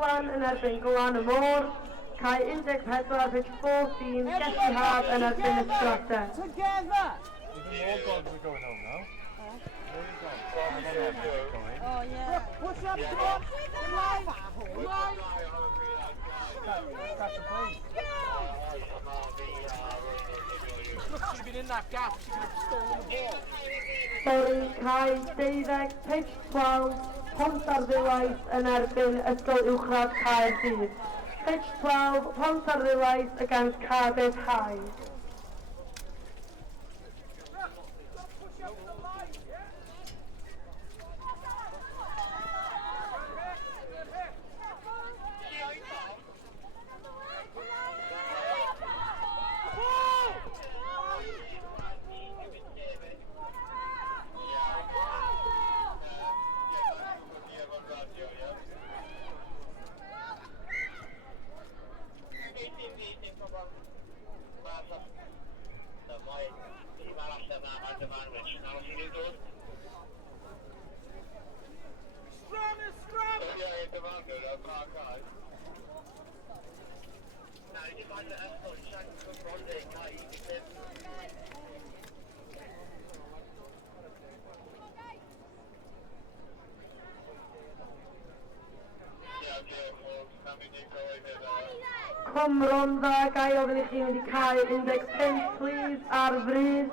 Iwan yn erbyn Glan y Môr. Cai 14, pitch 14, Getty Hab yn erbyn y Strata. Together! Even more gods are going home now. Oh yeah. Push up, come on! Come on! Come on! Catch a plane. Look, she'd have been in that gap, she could have stolen the ball. Sorry, Cai 12, pitch 12, Pont ar Ddiwaith yn erbyn Ysgol Uwchradd Caerdydd. Pitch 12, Pont ar Ddiwaith against Cardiff High. Cwmron dda, gai ofyn i chi mynd i cael 15, please, ar fryd.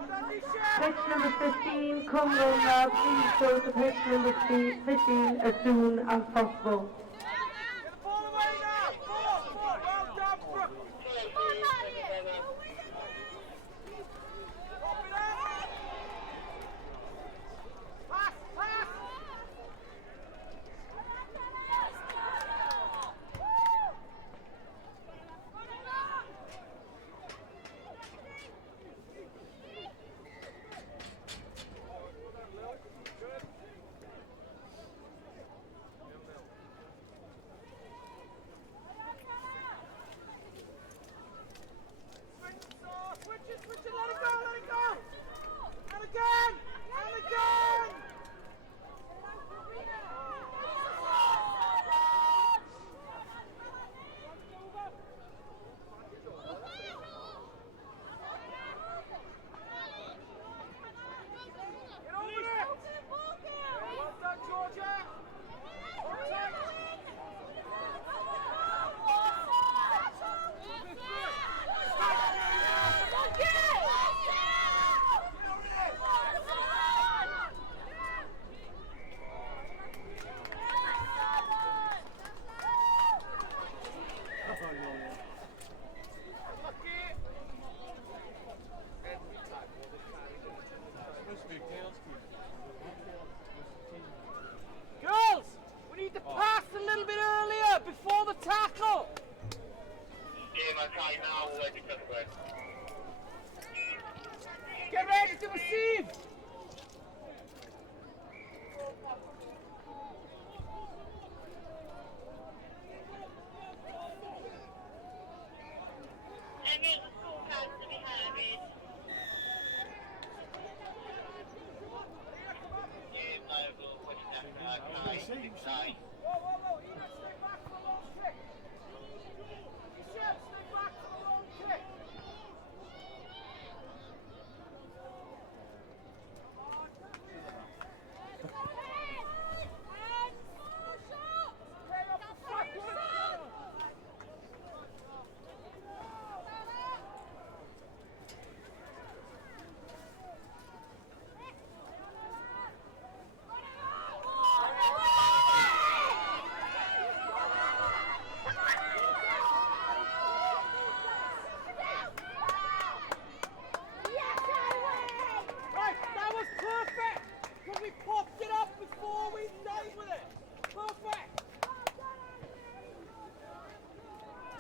Pitch number 15, Cwmron dda, please go to pitch number 15 as soon as possible. Girls, we need to pass a little bit earlier before the tackle. Get ready to receive.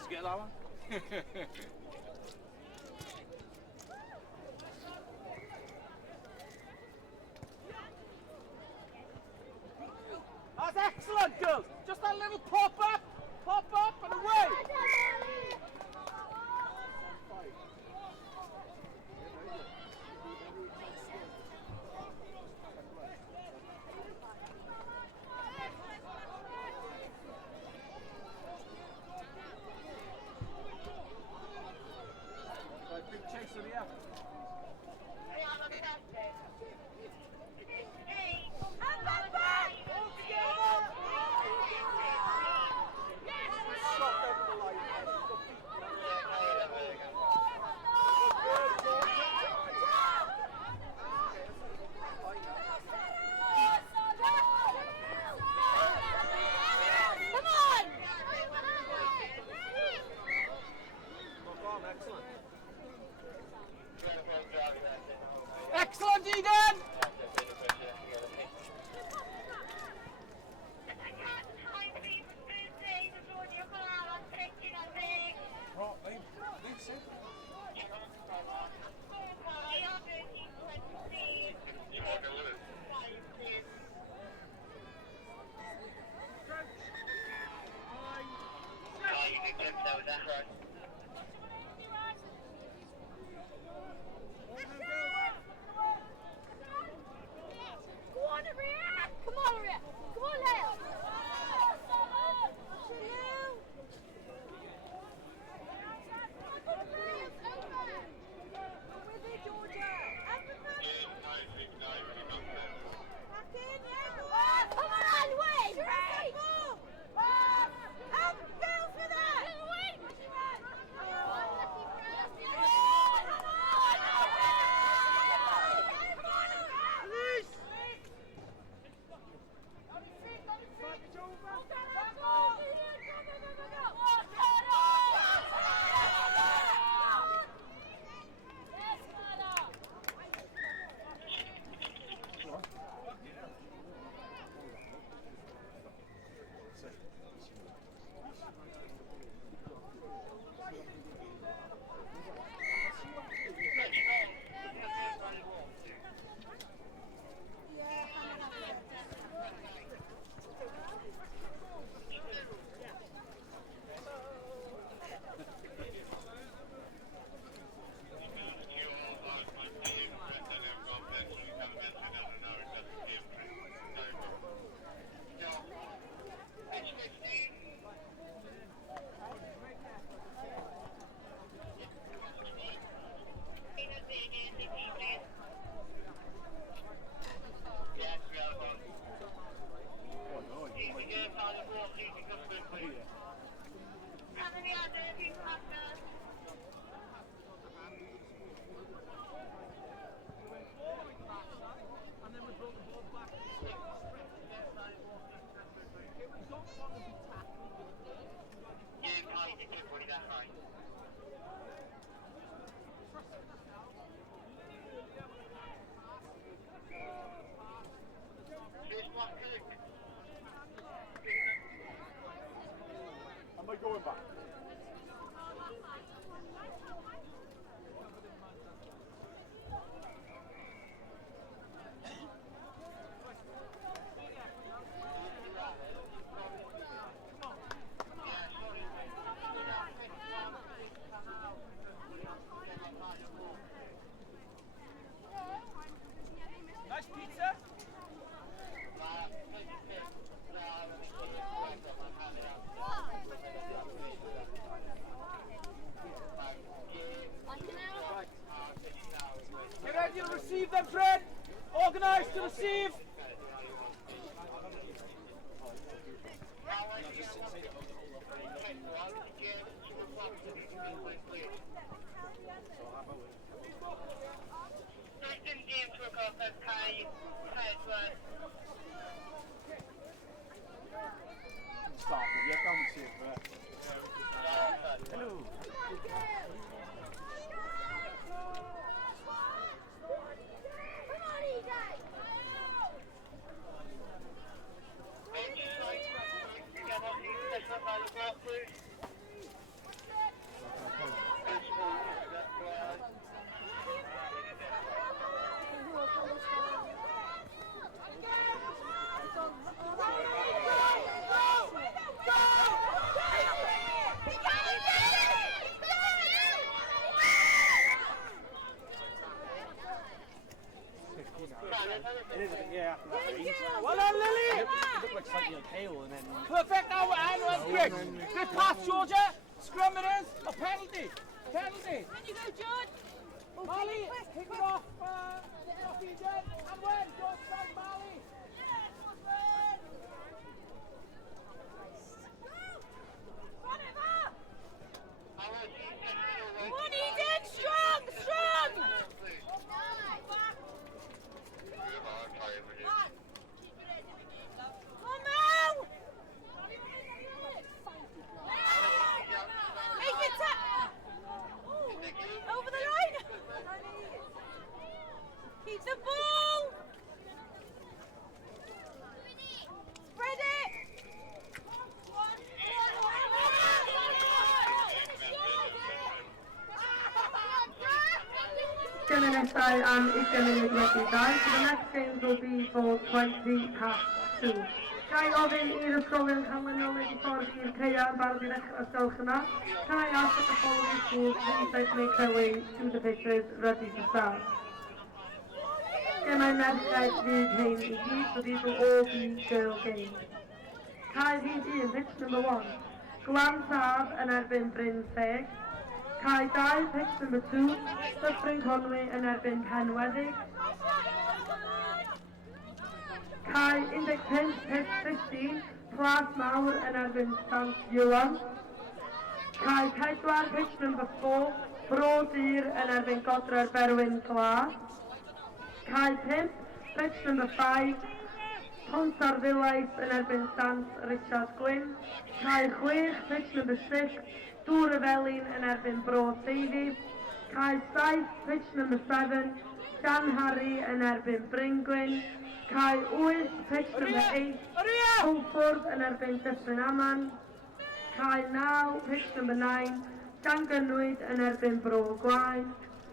Get that one? That's excellent, girls. Just that little pop up and away. Go on, Maria! Come on, Maria! Come on, Hale! With it, Georgia! Come on, wait! Help Phil for that! Am I going back? Nice pizza. Get ready to receive them, Fred. Organised to receive. Start with you, come and see it first. Hello. It is a bit, yeah. Well done, Lily. It looked like slightly like hail and then... Perfect now, and quick. Good pass, Georgia. Scrum it is. A penalty. Penalty. Can you go, George? Molly, kick it off. Kick it off, Eden. And when? Don't strike Molly. Come on, Eden! Strong! Strong! Come on! Make it over the line! Keep the ball! Spread it! Gemenesau and Igemen Legisau. So the next games will be for 20 past 2. Ga i ofyn i'r ysgolion canlynol wedi ffordd i'r ceia yn barod i ddechrau ysgolch yma. Can I ask that the following schools please make their way to the pitches ready to start? Gen I merched fydd hyn I gyd, so these will all be girl games. Cae fydd 1, pitch number 1. Glan Taf yn erbyn Bryn Seg. Cae 2, pitch number 2. Dyffryn Conwy yn erbyn Penweddig. Cae 15, pitch 15. Plas Mawr yn erbyn Sant Iwan. Cae 4, pitch number 4. Bro Dyr yn erbyn Godre'r Berwyn Glas. Cae 5, pitch number 5. Pont ar Ddilais yn erbyn Sant Richard Gwyn. Cae 6, pitch number 6. Dŵr y Felin yn erbyn Bro Teifi. Cae 7, pitch number 7. Dan Harry yn erbyn Bryngwyn. Cae 8, pitch number 8. Pwlffordd yn erbyn Dyffryn Aman. Cae 9, pitch number 9. Llangynwyd yn erbyn Bro Gwaun.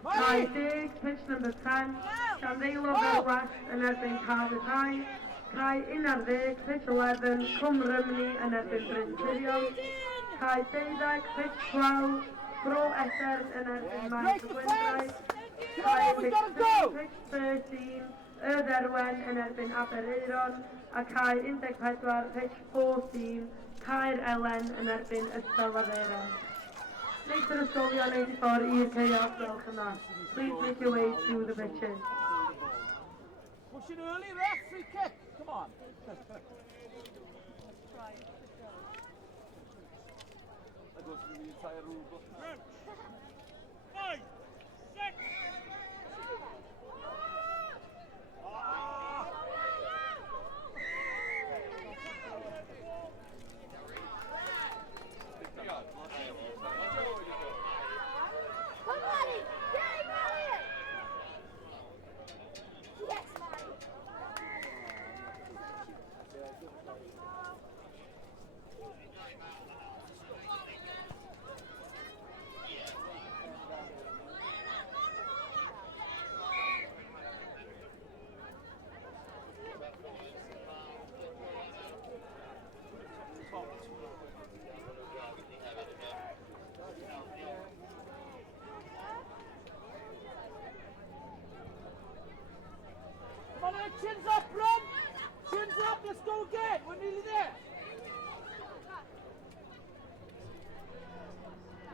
Cae 10, pitch number 10. Llanddeilog ar West yn erbyn Cardydd. Cae 11, pitch 11. Cwm Rymni yn erbyn Bryn Tirion. Cae 12, pitch 12. Bro Esern yn erbyn Maes Gwyndraeth. Cae 16, pitch 13. Erwen yn erbyn Abereiron. A cae 14, pitch 14. Caer Elen yn erbyn Ystol Aferen. Neith yr ysgolion neud I ffordd i'r ceir gwelwch yma. Please make your way to the pitches. Pushing early, ref, free kick. Come on. That goes through the entire rule book. 5, 6. Chins up, run! Chins up, let's go again! We're nearly there!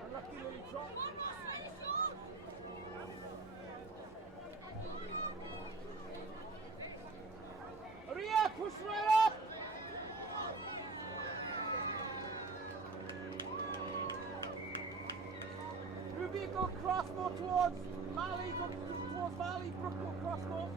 Unlucky little drop. Hurry up, push right up! Ruby, go cross more towards Mali, go towards Mali, Brooke, go cross more.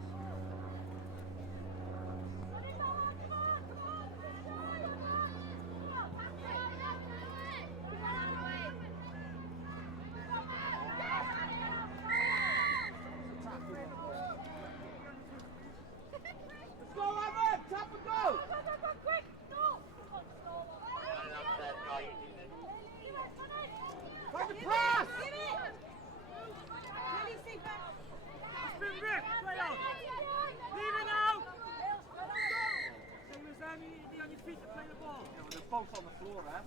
Both on the floor, eh?